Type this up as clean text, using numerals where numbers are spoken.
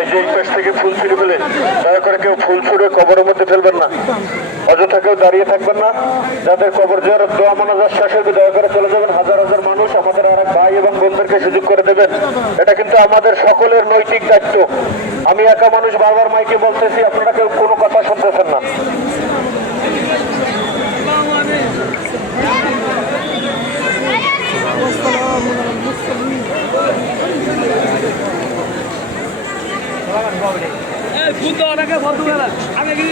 এই যে এই পাশ থেকে ফুল ছুড়ে ফেলে দয়া করে কেউ ফুল ছুড়ে কবরের মধ্যে ফেলবেন না, অযথা কেউ দাঁড়িয়ে থাকবেন না। যাদের কবর জিয়ারত দোয়া মোনাজাত শেষ হবে দয়া করে চলে যাবেন। হাজার হাজার মানুষ আমাদের আরেক ভাই এবং বোনদেরকে সুযোগ করে দেবেন। এটা কিন্তু আমাদের সকলের নৈতিক দায়িত্ব। আমি একা মানুষ বারবার মাইকে বলতেছি, আপনারা কেউ কোনো কথা শুনতেছেন না। আগে